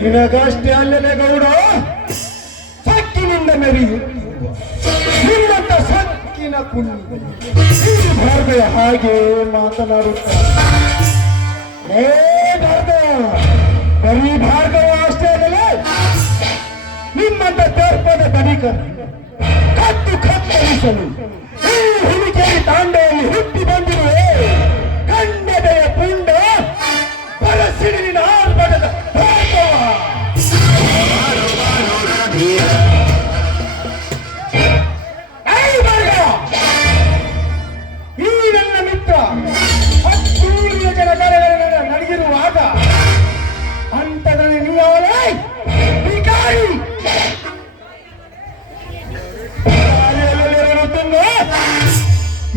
ನಿನಗಷ್ಟೇ ಅಲ್ಲದೆ ಗೌಡ, ಸಕ್ಕಿನಿಂದ ಮೆರೆಯುತ್ತಿರುವ ನಿನ್ನಂತ ಸಕ್ಕಿನ ಕುಂಡಿ ಈ ಭಾರ್ಗವ ಹಾಗೆ ಮಾತನಾಡುತ್ತಾರೆ. ಏ ಭಾರ್ಗವ, ಬರೀ ಭಾರ್ಗವ ಅಷ್ಟೇ ಅಲ್ಲದೆ ನಿಮ್ಮಂತ ದರ್ಪದ ಬಳಿಕರು ಕತ್ತರಿಸಲು ಈ ಹುಲಿಕೇರಿ ತಾಂಡೆಯಲ್ಲಿ ಹುಟ್ಟಿ ಬಂದಿರುವೆ ಕನ್ನಡೆಯ ಪುಂಡ ಪರಸಿಡಿನ ಆರ್ಭಟದ ಭಾರ್ಗವ. ಈ ನನ್ನ ಮಿತ್ರ ಹತ್ತೂರಿನ ಜನಗಣಗಳ ನಡೆದಿರುವಾಗ ಅಂತದಲ್ಲಿ ನೀವರೇ ವಿಕಾರಿ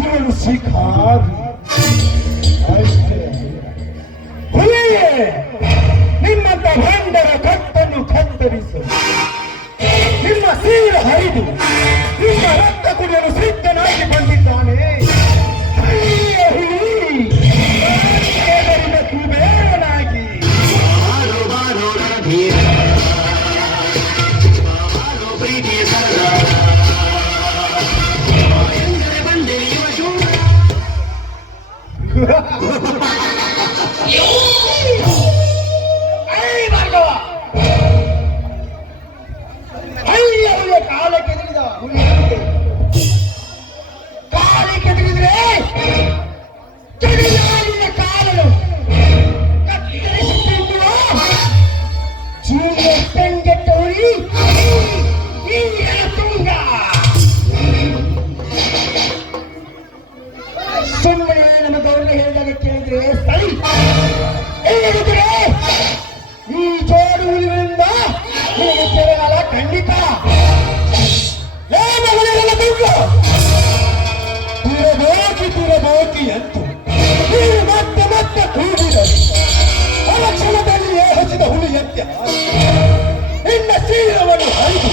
ಇವನು ಶಿಖಾರಿ ಅಷ್ಟೇ. ಹುಲಿಯೇ, ನಿಮ್ಮಂತ ಭಂಡರ ಕತ್ತನ್ನು ಕತ್ತರಿಸು, ನಿಮ್ಮ ಸೀರ ಹರಿದು ನಿಮ್ಮ ರಕ್ತ ಕುಡಿಯಲು ಸಿದ್ಧನಾಗಿ ಬಂದಿದ್ದಾನೆ. ಕುಬೇರನಾಗಿ ಸುಮ್ಮನೆ ನಮ್ಮ ಗೌರವ ಹೇಳಿದಾಗ ಕೇಳಿದ್ರೆ ಸರಿ. ಈ ಜೋಡು ಹುಲಿಗಳಿಂದ ನಿಮಗೆ ತೆರಗಾಲ ಖಂಡಿತ. ದೂರಬೋಕಿ ಅಂತು ನೀನು ಮತ್ತೆ ಮತ್ತೆ ಕೂಗಿದರು. ಅಲಕ್ಷಣದಲ್ಲಿ ಹಸಿದ ಹುಲಿಯಂತೆ ನಿನ್ನ ಶೀಲವನ್ನು ಹರಿದು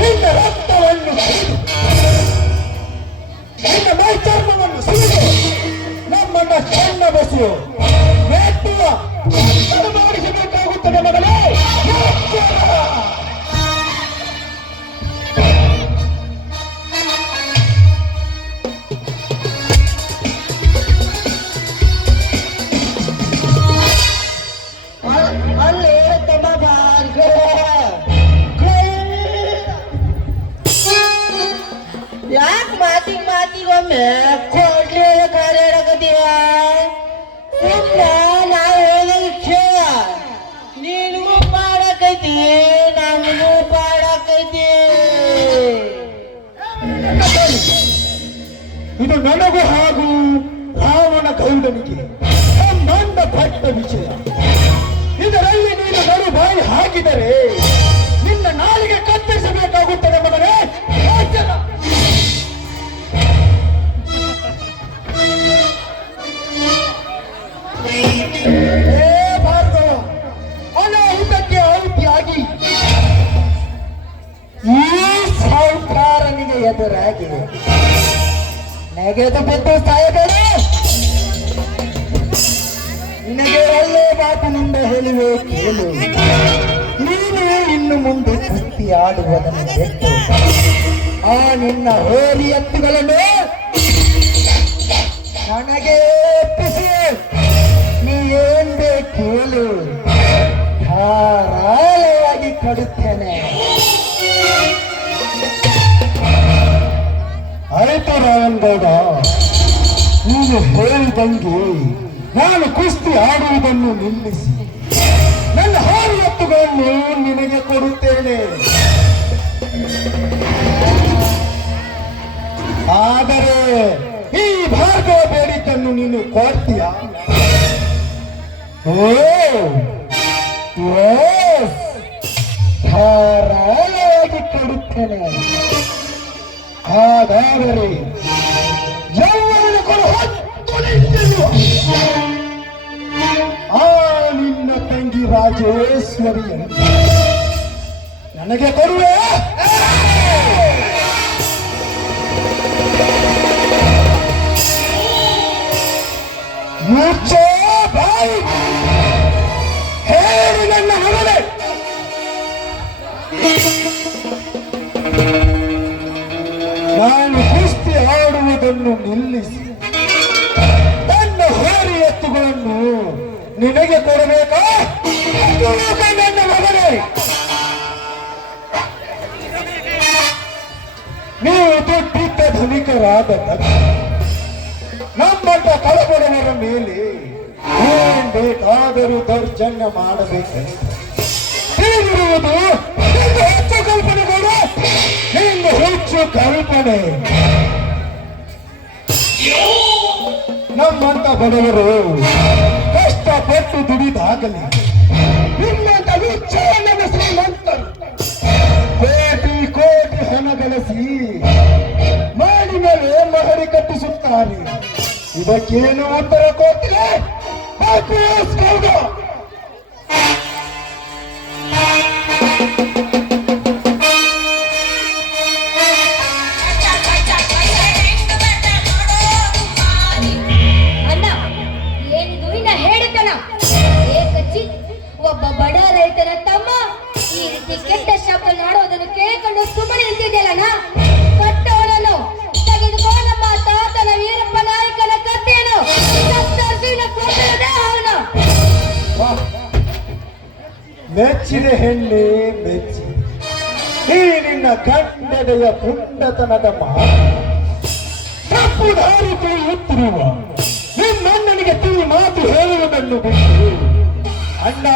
ನಿನ್ನ ರಕ್ತವನ್ನು ಹರಿದು ನಿನ್ನ ಮೈಚರ್ಮವನ್ನು ಸುರಿದು ನಮ್ಮನ್ನ ಸಣ್ಣ ಬಸು ಮೆಟ್ಟುವ ಮಾಡಿಸಬೇಕಾಗುತ್ತದೆ ಮಗಳೇ. ಯಾಕೆ ಮಾತಿಗೊಮ್ಮೆ ಕೊಡ್ಲಿ ಕರೆಯಾಡಕತ್ತೀಯ? ಸುಮ್ಮನೆ ನಾವು ಹೇಳಿದ ಕೇಳ. ನೀನಿಗೂ ಪಾಡಕೈತಿ, ನಮಗೂ ಪಾಡಕೈತಿ. ಇದು ನನಗೂ ಹಾಗೂ ರಾವಣ ಗೌಡನಿಗೆ ಸಂಬಂಧ ಪಟ್ಟ ವಿಷಯ. ಇದರಲ್ಲಿ ನೀನು ನಡು ಬಾಯಿ ಹಾಕಿದರೆ ನಿನ್ನ ನಾಲಿಗೆ ಕತ್ತರಿಸಬೇಕಾಗುತ್ತದೆ ಮಗನೇ. ಭಾರ್ಗವ, ಅನಾಹುತಕ್ಕೆ ಆಹುತಿಯಾಗಿ ಈ ಸಾಹುಕಾರನಿಗೆ ಎದುರಾಗಿ ನೆಗೆದು ಬಿದ್ದು ಸಾಯಬೇಡ. ನಿನಗೆ ಒಳ್ಳೆ ಮಾತಿನಿಂದ ಹೇಳುವೆ ಕೇಳು. ನೀನು ಇನ್ನು ಮುಂದೆ ಕುಸ್ತಿ ಆಡುವುದನ್ನು ಬಿಟ್ಟು ಆ ನಿನ್ನ ಹೋರಿ ಎತ್ತುಗಳನ್ನು ನನಗೆ ಒಪ್ಪಿಸಿ ನೀ ಏನ್ ಬೇಕು ಕೇಳು, ಧಾರಾಳವಾಗಿ ಕೊಡುತ್ತೇನೆ. ಆಯ್ತು ರಾಯನ್ ಗೌಡ, ನೀನು ಹೇಳಿದಂಗೆ ನಾನು ಕುಸ್ತಿ ಆಡುವುದನ್ನು ನಿಲ್ಲಿಸಿ ನನ್ನ ಹಾರಿ ಎತ್ತುಗಳನ್ನು ನಿನಗೆ ಕೊಡುತ್ತೇನೆ. ಆದರೆ ಈ ಭಾರ್ಗವ ಬೇಡಿಕೆಯನ್ನು ನೀನು ಕೊಡ್ತೀಯ? ಧಾರಾಳವಾಗಿ ಕೊಡುತ್ತೇನೆ. ಹಾಗಾದರೆ ಯೌವನ ಕೊಡು ಆ ನಿನ್ನ ತಂಗಿ ರಾಜೇಶ್ವರಿಯನ್ನು ನನಗೆ ಕೊಡುವೆ. ಮುಚ್ಚೋ ಬಾಯಿ, ಹೇಳಿನ ನನ್ನ ಮಗನೇ, ನಾನು ಕುಸ್ತಿ ಆಡುವುದನ್ನು ನಿಲ್ಲಿಸಿ ತನ್ನ ಹೋರಿ ಎತ್ತುಗಳನ್ನು ನಿನಗೆ ಕೊಡಬೇಕಾ? ನನ್ನ ಮಗನೇ, ನೀವು ದೊಡ್ಡಿದ್ದ ಧನಿಕರಾದ ನಮ್ಮಂತ ಕಳಬಡವರ ಮೇಲೆ ಏನ್ ಬೇಕಾದರೂ ದೌರ್ಜನ್ಯ ಮಾಡಬೇಕಂತ ತಿಳಿದಿರುವುದು ನಿಂದು ಹೆಚ್ಚು ಕಲ್ಪನೆಗಳು, ನಿಂದು ಹೆಚ್ಚು ಕಲ್ಪನೆ. ನಮ್ಮಂತ ಬಡವರು ಕಷ್ಟಪಟ್ಟು ದುಡಿದಾಗಲಿ ನಿಮ್ಮಂತ ವಿಚಾರಣೆಯ ಶ್ರೀಮಂತರು ಕೋಟಿ ಕೋಟಿ ಹಣ ಗಳಿಸಿ ಮಾಡಿ ಮೇಲೆ ಮಹಡಿ ಕಟ್ಟಿಸುತ್ತಾರೆ. ಇದಕ್ಕೇನು ಉತ್ತರ ಕೊಟ್ಟಿಲ್ಲ? ಒಬ್ಬ ಬಡ ರೈತನ ತಮ್ಮ ಈ ರೀತಿ ಕೆಟ್ಟ ಶಬ್ದ ನಾಡೋದನ್ನು ಕೇಳಿಕೊಂಡು ಸುಮ್ಮನೆ ನಿಂತಿದ್ದೆಲ್ಲಣ್ಣ. ಕಟ್ಟವನನ್ನು ತೆಗೆದುಕೊಂಡು ನಮ್ಮ ತಾತನ ವೀರಪ್ಪ ನಾಯಕನ ಕತ್ತೆಯನ್ನು ಅವನು. ಮೆಚ್ಚಿದ ಹೆಣ್ಣೆ ಮೆಚ್ಚಿ ಈ ನಿನ್ನ ಗಂಡದೆಯ ಪುಂಡತನದ ತಪ್ಪು ದಾರಿ ತಿಳಿಯುತ್ತಿರುವ ನಿನ್ನಣ್ಣನಿಗೆ ತಿಳಿ ಮಾತು ಹೇಳುವುದನ್ನು ಬಿಟ್ಟು ಅಣ್ಣ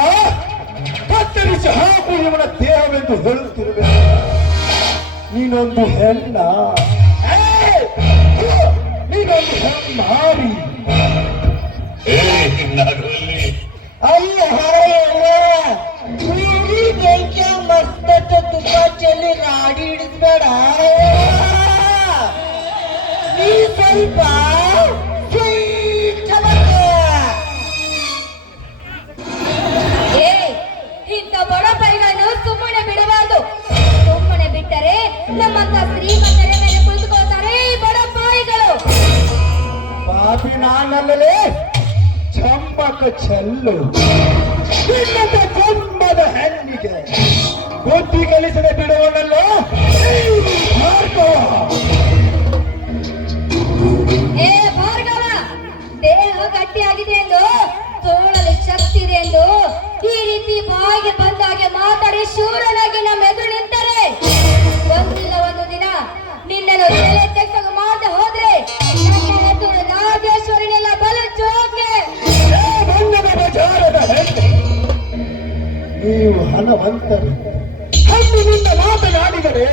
ಕತ್ತರಿಸಿ ಹಾಕು ಇವನ ದೇಹವೆಂದು ಹೇಳುತ್ತಿರುವೆ. ನೀನೊಂದು ಹೆಣ್ಣ, ನೀನೊಂದು ಹೆಣ್ಣಾರಿ. ಅಯ್ಯ ಬೆಂಕಿ ಮಸ್ತ ತುಪ್ಪ ಚೆಲ್ಲಿ ಗಾಡಿ ಹಿಡಿದ್ಬೇಡ. ನೀ ಸ್ವಲ್ಪ ಇಂಥ ಬಡ ಪೈಗಳನ್ನು ಸುಮ್ಮನೆ ಬಿಡಬಾರ್ದು. ಸುಮ್ಮನೆ ಬಿಟ್ಟರೆ ನಮ್ಮಂತ ಶ್ರೀಮಂತರ ಮೇಲೆ ಕುಳಿತುಕೊಳ್ತಾರೆ ಈ ಬಡ ಪಾಯಿಗಳು. ಪಾಪಿ ನಾನಲ್ಲೇ ಚಂಬಕ ಚೆಲ್ಲು. ನಿನ್ನಂತ ಚಂಬದ ಹೆಣ್ಣಿಗೆ ಬುದ್ಧಿ ಕಲಿಸದೆ ಬಿಡುವನಲ್ಲೋ ಏ ಭಾರ್ಗವ, ದೇಹ ಗಟ್ಟಿಯಾಗಿದೆ ಎಂದು ತೋಳಲು ಶಕ್ತಿ ಇದೆ ಎಂದು ಈ ರೀತಿ ಬಾಯಿಗೆ ಬಂದಾಗೆ ಮಾತಾಡಿ ಶೂರನಾಗಿ ನಮ್ಮ ಎದುರು ನಿಂತರೆ ಒಂದಿಲ್ಲ ಒಂದು ದಿನ ನಿನ್ನನ್ನು ತಲೆ ತೆಗೆದು ಮಾಡದೆ ಹೋದ್ರೆ ನನ್ನ ಎದುರು ರಾಜೇಶ್ವರಿನೆಲ್ಲ ಬಲ ಜೋಕೆ. ಬಜಾರದ ಹೆಣ್ಣೆ, ನೀವು ಹಣವಂತರು ಹಣ್ಣಿನಿಂದ ಮಾತನಾಡಿದರೆ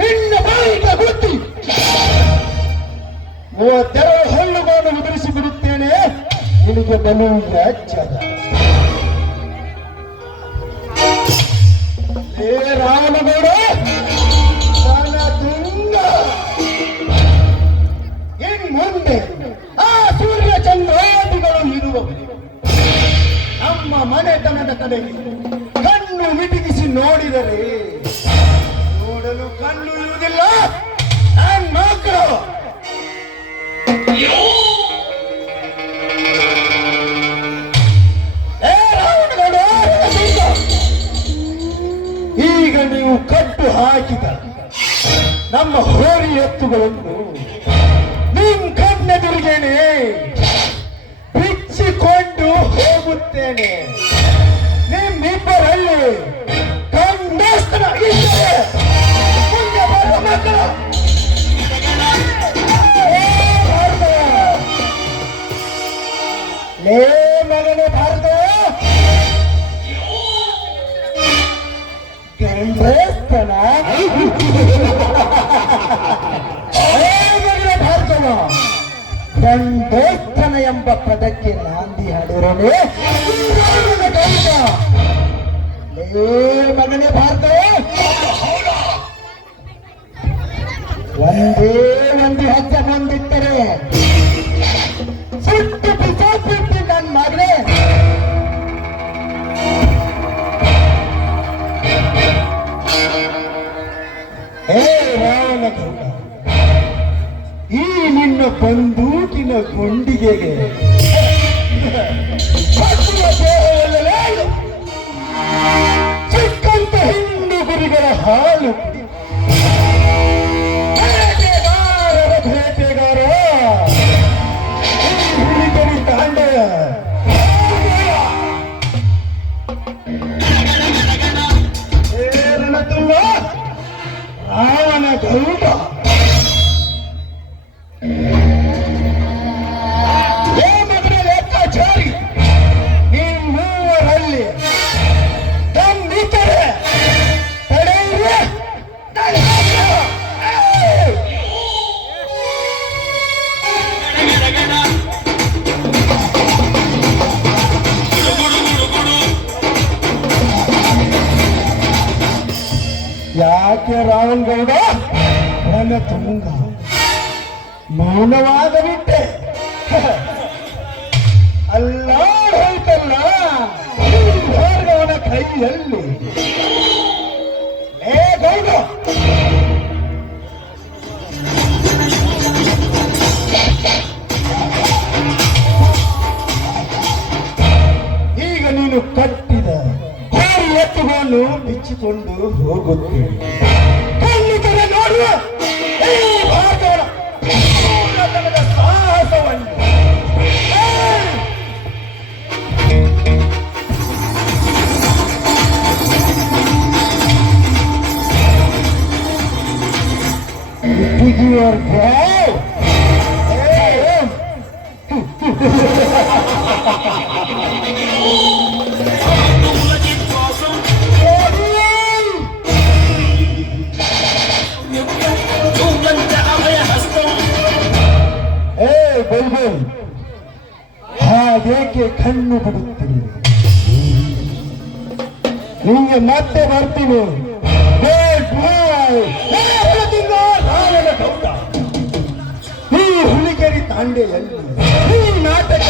ನಿನ್ನ ಬಾಯಿಗೆ ಗುದ್ದಿ 32 ಹಣ್ಣುಗಳನ್ನು ಉದುರಿಸಿ ಬಿಡುತ್ತೇನೆ. ನಿನಗೆ ಬಲು ಎಚ್ಚರ. ಏ ರಾಮಗೌಡ, ನನ್ನ ತುಂಗ ಇನ್ ಮುಂದೆ ಆ ಸೂರ್ಯ ಚಂದ್ರಾದಿಗಳು ಇರುವವರು ನಮ್ಮ ಮನೆತನದ ಕಡೆಗೆ ಕಣ್ಣು ಮಿಟುಕಿಸಿ ನೋಡಿದರೆ ನೋಡಲು ಕಣ್ಣು ಇರುವುದಿಲ್ಲ. ನನ್ನ ಮಕ್ಕಳು ಈಗ ನೀವು ಕಟ್ಟು ಹಾಕಿದ ನಮ್ಮ ಹೋರಿ ಎತ್ತುಗಳನ್ನು ನಿಮ್ ಕಣ್ಣೆದುರಿಗೇನೆ ಬಿಚ್ಚಿಕೊಂಡು ಹೋಗುತ್ತೇನೆ. ನಿಮ್ಮಿಬ್ಬರಲ್ಲಿ ಕಂಡಸ್ತನ ಇದ್ದರೆ ಮುಂದೆ ಬರುವ ಮಕ್ಕಳು ಲೇ ಮಗನೇ ಭಾರತ ಗಂಡಸ್ತನ ಭಾರತವ ಗಂಡಸ್ತನ ಎಂಬ ಪದಕ್ಕೆ ನಾಂದಿ ಹಾಡಿರೋನೆ ಗಂಡ. ಲೇ ಮಗನೇ ಭಾರತ, ಒಂದೇ ಒಂದು ಹೆಜ್ಜೆ ಬಂದಿಟ್ಟರೆ ಸುಟ್ಟು ಬಿಸಾಕ್ಬಿಟ್ಟು ನನ್ನ ಮಗನೇ. ಹೇ ರಾವಣಗೌಡ, ಈ ನಿನ್ನ ಬಂದೂಕಿನ ಗುಂಡಿಗೆಗೆ ದೇಹವಲ್ಲವೇ ಸಿಕ್ಕಂತ ಹೆಣ್ಣು ಗುರಿಗಳ ಹಾಲು ಕುಡಿ. ಬೇಟೆಗಾರರ ಬೇಟೆಗಾರ ಈ ಹುಲಿಗರಿ ತಾಂಡೆಯ ಏರಣತುಲ್ಲ ರಾವಣ ಗರುಡ. ಲೆಕ್ಕಾಚಾರಿ ನಿಮ್ಮೂವರಲ್ಲಿ ತಂದಿದ್ದರೆ ತಡೆಯಿರಿ. ಯಾಕೆ ರಾವಣ ಗೌಡ ನನ್ನ ತುಂಗ ಮೌನವಾದ ಬಿಟ್ಟೆ? ಅಲ್ಲಾಡ್ ಹೋಯ್ತಲ್ಲ ಭಾರ್ಗವನ ಕೈಯಲ್ಲಿ. ಲೇ ಗೌಡ, ಈಗ ನೀನು ಕಟ್ಟಿದ ಹಾರಿ ಎತ್ತುಗಳನ್ನು ಬಿಚ್ಚಿಕೊಂಡು ಹೋಗುತ್ತೇನೆ. ಕಣ್ಣಿತರ ನೋಡುವ ಈ ಭಾರ್ಗವನ ಪೂರ್ಣತನದ ಸಾಹಸವನ್ನು. Your ball. ಬಲ್ಬಲ್ ಹಾಗೇಕೆ ಕಣ್ಣು ಬಿಡುತ್ತೀನಿ? ನಿಂಗೆ ಮತ್ತೆ ಬರ್ತೀನಿ. ಈ ಹುಲಿಗೆರಿ ತಾಂಡೆಯಲ್ಲಿ ಈ ನಾಟಕ